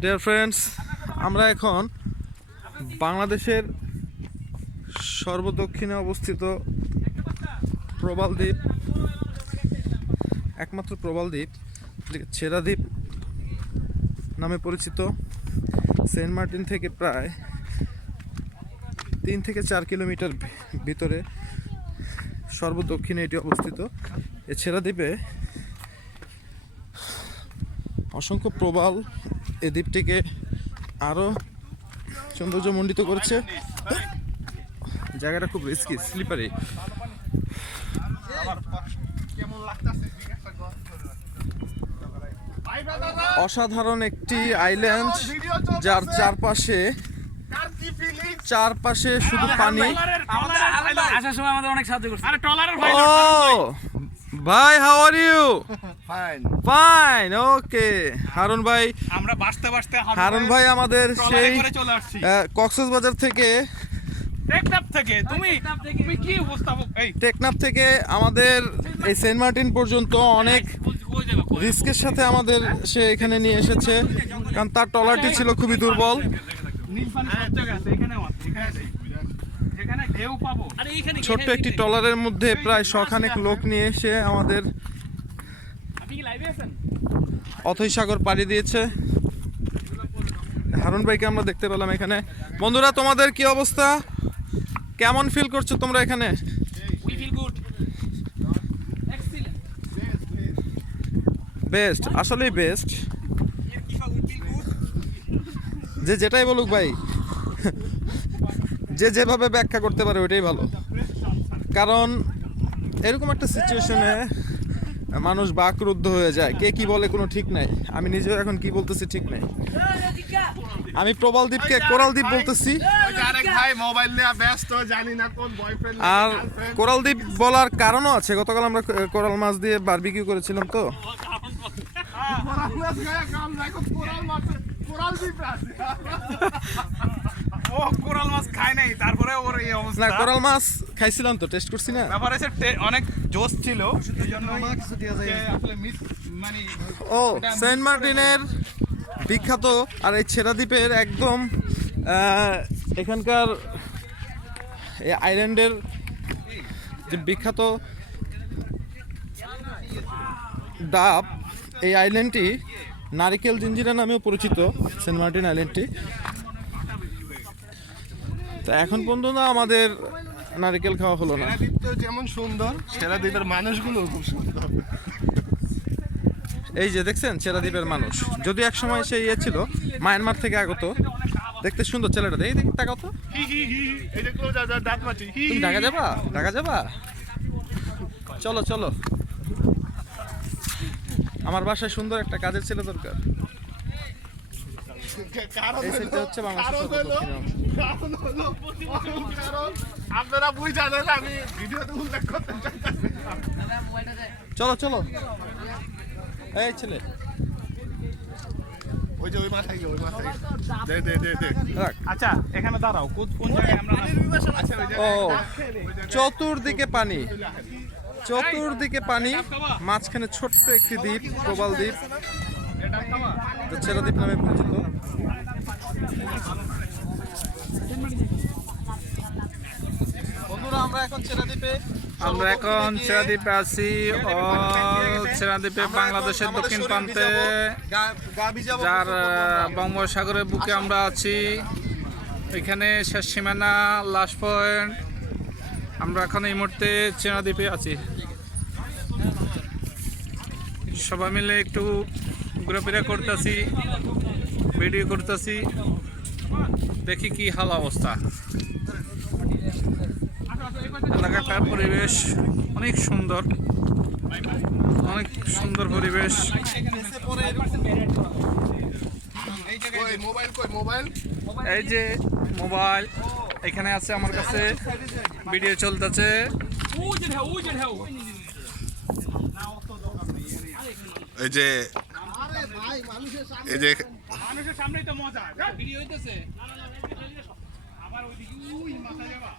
Dear friends, আমরা এখন বাংলাদেশের সর্বদক্ষিণে অবস্থিত প্রবাল দ্বীপ, একমাত্র প্রবাল দ্বীপ ছেড়া দ্বীপ নামে পরিচিত সেন্ট মার্টিন থেকে প্রায় 3 থেকে 4 কিলোমিটার ভিতরে সর্বদক্ষিণে এটি অবস্থিত। এ ছেড়া দ্বীপে অসংখ্য প্রবাল এই দ্বীপটিকে আরও সৌন্দর্যমণ্ডিত করেছে। জায়গাটা খুব রিস্কি, স্লিপারি। অসাধারণ একটি আইল্যান্ড, যার চারপাশে শুধু পানি। আসার সময় আমাদের অনেক সাহায্য করছে। ভাই, হাউ আর ইউ? ফাইন, ওকে। হারুন ভাই, আমরা বাসতে হারুন ভাই আমাদের সেই চলে আসছি কক্সবাজার থেকে, তুমি কি উপস্থাপক? এই টেকনাফ থেকে আমাদের এই সেন্ট মার্টিন পর্যন্ত অনেক রিস্কের সাথে আমাদের সে এখানে নিয়ে এসেছে, কারণ তার ট্রলারটি ছিল খুবই দুর্বল। ছোট্ট একটি ট্রলারের মধ্যে প্রায় 100 লোক নিয়ে এসে আমাদের অথৈ সাগর পাড়ি দিয়েছে। হারুন ভাইকে আমরা দেখতে পেলাম এখানে। বন্ধুরা, তোমাদের কি অবস্থা? কেমন ফিল করছো তোমরা এখানে? বেস্ট, আসলেই বেস্ট। যে যেটাই বলুক ভাই, যে যেভাবে ব্যাখ্যা করতে পারে ওইটাই ভালো, কারণ এরকম একটা সিচুয়েশনে মানুষ বাকরুদ্ধ হয়ে যায়। কে কি বলে কোনো ঠিক নাই। আমি নিজেও এখন কি বলতেছি ঠিক নাই। আমি প্রবাল দ্বীপকে কোরাল দ্বীপ বলতেছি, আর কোরাল দ্বীপ বলার কারণও আছে। গতকাল আমরা কোরাল মাছ দিয়ে বারবিকিউ করেছিলাম, তো কোরাল মাছ খাই নাই, তারপরে ওর এই অবস্থা। না, কোরাল মাছ খাইছিলাম তো, টেস্ট করছি না। ব্যাপার আছে অনেক জোশ ছিল, এইজন্যই আসলে মিস মানে ও সেন্ট মার্টিনের বিখ্যাত আর এই ছেড়া দ্বীপের একদম এখানকার এই আইল্যান্ডের যে বিখ্যাত ডাব, এই আইল্যান্ডটি নারিকেল জিঞ্জিরা নামেও পরিচিত, সেন্ট মার্টিন আইল্যান্ডটি। তো এখন পর্যন্ত আমাদের নারিকেল খাওয়া হলো না। যেমন সুন্দর, সেরা দ্বীপের মানুষগুলো খুব সুন্দর। এই যে দেখছেন ছেড়া দ্বীপের মানুষ, যদি এক সময় সে ইয়ে ছিল, মায়ানমার থেকে আগত, দেখতে সুন্দর ছেলেটা। দেখি দেখি, টাকা তো তুমি ঢাকা যাবা, ঢাকা যাবা? চলো চলো, আমার বাসায় সুন্দর একটা কাজের ছেলে দরকার। এই সাইডটা হচ্ছে বাংলাদেশের সর্বদক্ষিণ অংশ। আপনারা বুঝা দেন, আমি ভিডিওতে উল্লেখ করতে চাইতেছি। চলো চলো, এই ছেলে, ওই যে ওই মাথায় গিয়ে, ওই মাথায় দে দে দে দে। আচ্ছা এখানে দাঁড়াও, কোন জায়গায় আমরা? ও চতুর্দিকে পানি, চতুর্দিকে পানি, মাঝখানে ছোট্ট একটি দ্বীপ, প্রবাল দ্বীপ, ছেড়া দ্বীপ নামে পরিচিত। বন্ধুরা, আমরা এখন ছেড়া দ্বীপে আছি। ছেড়া দ্বীপে বাংলাদেশের দক্ষিণ প্রান্তে, যার বঙ্গোপসাগরের বুকে আমরা আছি। এখানে শেষ সীমানা, লাস্ট পয়েন্ট। আমরা এখন এই মুহূর্তে ছেড়া দ্বীপে আছি। সবাই মিলে একটু ঘোরাফেরা করতেছি, ভিডিও করতেছি, দেখি কি হাল অবস্থা। এলাকাটার পরিবেশ অনেক সুন্দর, অনেক সুন্দর পরিবেশ। এই যে মোবাইল এখানে আছে আমার কাছে, ভিডিও চলতেছে। এই যে এই যে মানুষের সামনেই তো মজা, ভিডিও হইতেছে। আবার ওইদিকে মাথা যাবা।